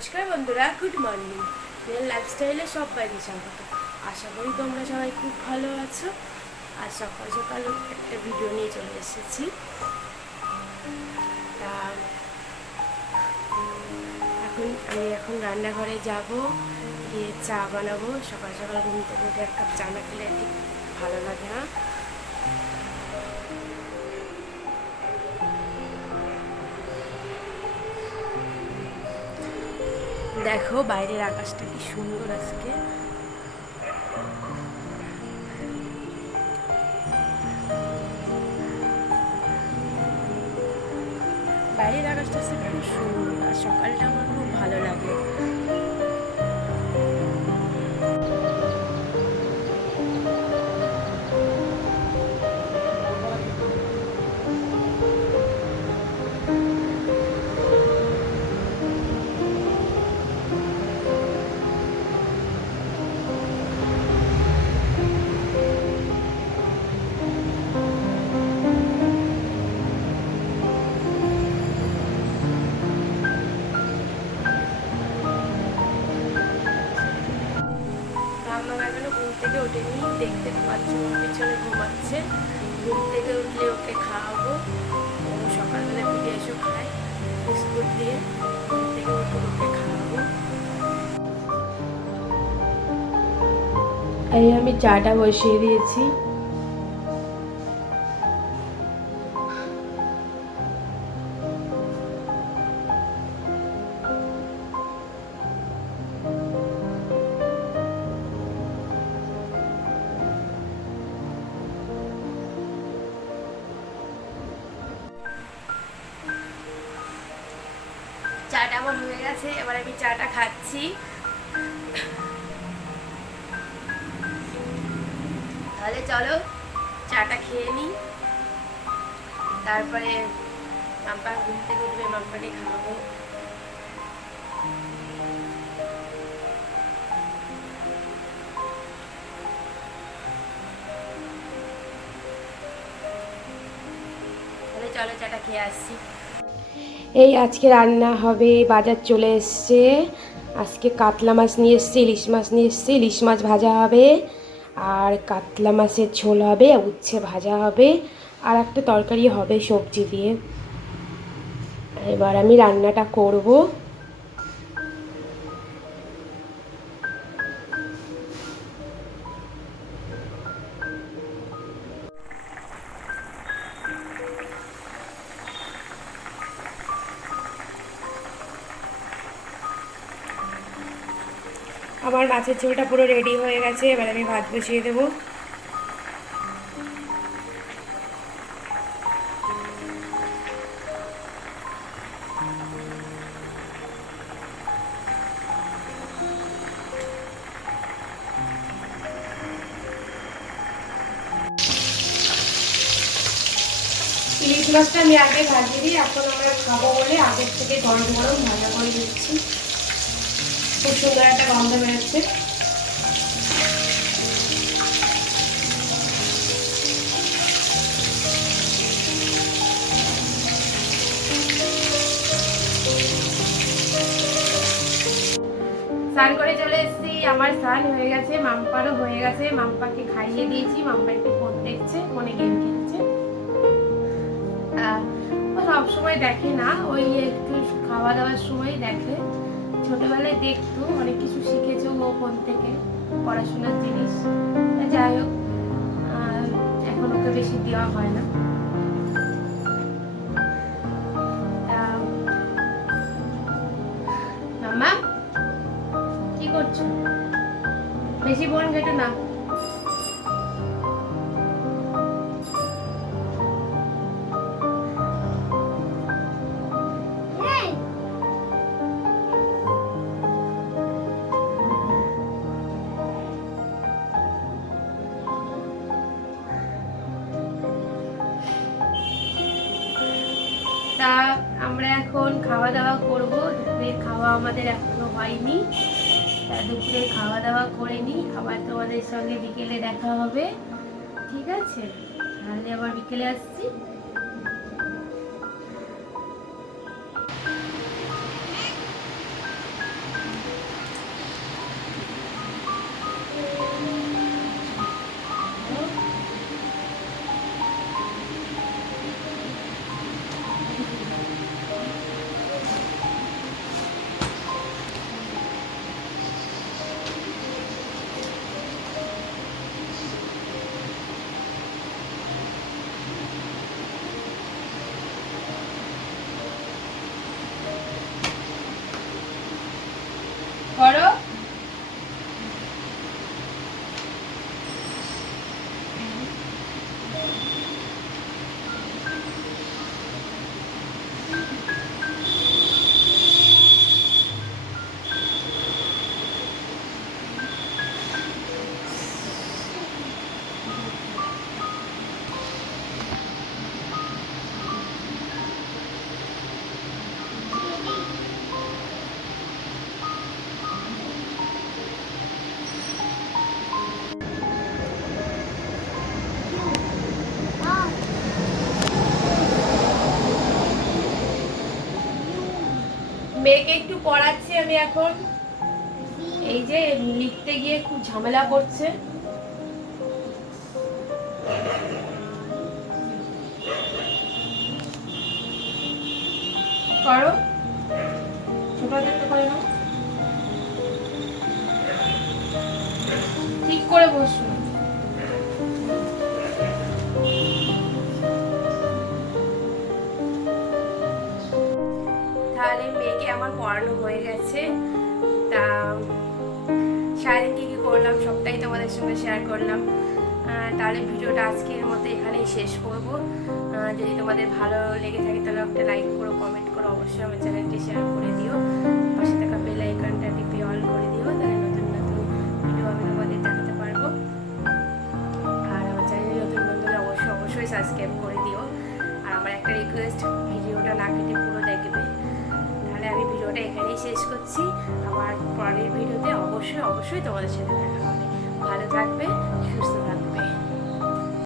নমস্কার বন্ধুরা good morning real লাইফস্টাইলে সবাইকে স্বাগত। আশা করি তোমরা সবাই খুব ভালো আছো। আর সকাল সকাল একটা ভিডিও নিয়ে চলে এসেছি। তা, এখন আমি এখন রান্নাঘরে যাব, গিয়ে চা বানাবো। সকাল সকাল ঘুম থেকে উঠে এক কাপ চা না খেলে ঠিক ভালো লাগে না। দেখো বাইরের আকাশটা কি সুন্দর আজকে। বাইরের আকাশটা খুব সুন্দর আর সকালটা ওঠেনি, দেখতে পাচ্ছ ওর পেছনে ঘুমাচ্ছে। ঘুম থেকে উঠলে ওকে খাওয়াবো। ও সকালবেলা পিঠে এসে খায়, বিস্কুট দিয়ে ঘুম থেকে উঠে ওকে খাওয়াবো। এই আমি চাটা বসিয়ে দিয়েছি। চাটা আমার হয়ে গেছে, এবার আমি চাটা খাচ্ছি। তাহলে চলো, চাটা খেয়ে নিই তারপরে মাম্পা থেকে উঠবে, মাম্পাকে খাওয়াবো। চলো, চাটা খেয়ে আসছি। এই আজকে রান্না হবে, বাজার চলে এসছে। আজকে কাতলা মাছ নিয়ে এসছে, ইলিশ মাছ নিয়ে এসছে, ইলিশ মাছ ভাজা হবে, আর কাতলা মাছের ঝোল হবে উচ্ছে ভাজা হবে, আর একটা তরকারি হবে সবজি দিয়ে। এবার আমি রান্নাটা করব। আমার মাছের ঝোলটা পুরো রেডি হয়ে গেছে, এবার আমি ভাত বসিয়ে দেবো। ইলিশ মাছটা আমি আগে ভাজিয়ে দিই, এখন আমরা খাব বলে আগের থেকে গরম গরম ভাজা করে দিচ্ছি। খুব সুন্দর একটা গন্ধ বেরোচ্ছে। স্নান করে চলে এসেছি। আমার স্নান হয়ে গেছে, মাম্পারও হয়ে গেছে। মাম্পাকে খাইয়ে দিয়েছি, মাম্পা একটু ফোন দেখছে ফোনে গেম খেলছে। সবসময় দেখে না, ওই একটু খাওয়া দাওয়ার সময় দেখে। ছোটবেলায় দেখতো অনেক কিছু শিখেছে ও ফোন থেকে পড়াশোনার জিনিস। যাই হোক এখন ওকে বেশি দেওয়া হয় না। তা, মাম্মা কি করছ? বেশি বোন ঘেটে না। খাওয়া দাওয়া করব। দুপুরের খাওয়া আমাদের এখনও হয়নি। তা দুপুরে খাওয়া দাওয়া করে নিই আবার তোমাদের সঙ্গে বিকেলে দেখা হবে। ঠিক আছে? তাহলে আবার বিকেলে আসছি। করো মেয়েকে একটু পড়াচ্ছি আমি এখন। এই যে লিখতে গিয়ে খুব ঝামেলা করছে। করো। ঠিক করে বসো। তাহলে মেয়েকে আমার পড়ানো হয়ে গেছে। তা সারাদিন কী কী করলাম সবটাই তোমাদের সঙ্গে শেয়ার করলাম। তাহলে ভিডিওটা আজকের মতো এখানেই শেষ করব। যদি তোমাদের ভালো লেগে থাকে তাহলে একটা লাইক করো কমেন্ট করো, অবশ্যই আমার চ্যানেলটি শেয়ার করে দিও। পাশে থাকা বেল আইকনটা টিপে করে দিও, তাহলে নতুন নতুন ভিডিও আমি তোমাদের দেখাতে পারব। আর আমার চ্যানেলে নতুন হলে অবশ্যই অবশ্যই সাবস্ক্রাইব করে দিও। আর আমার একটা রিকোয়েস্ট ভিডিওটা না কেটে পুরো আমি ভিডিওটা এখানেই শেষ করছি। আমার পরের ভিডিওতে অবশ্যই অবশ্যই তোমাদের সাথে দেখা হবে। ভালো থাকবে।